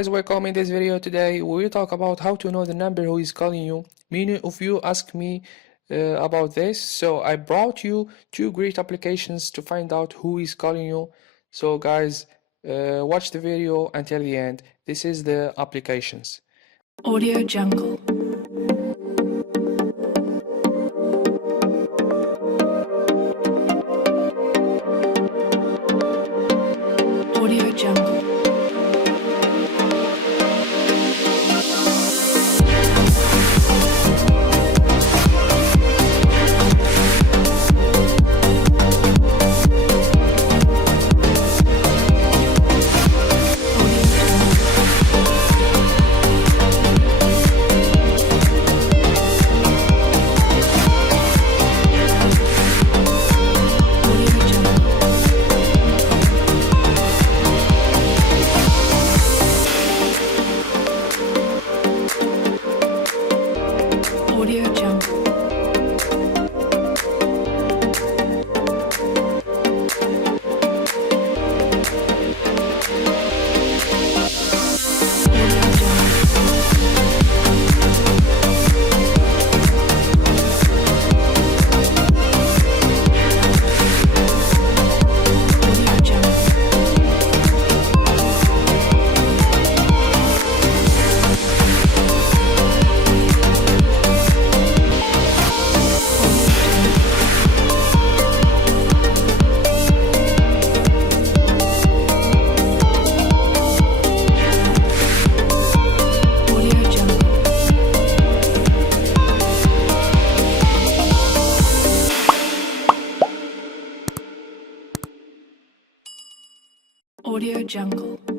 guys, welcome in this video. Today we will talk about how to know the number who is calling you. Many of you ask me about this, so I brought you two great applications to find out who is calling you. So guys, watch the video until the end. This is the applications. Audio Jungle. Audio Jungle. Audio Jungle. Audio Jungle.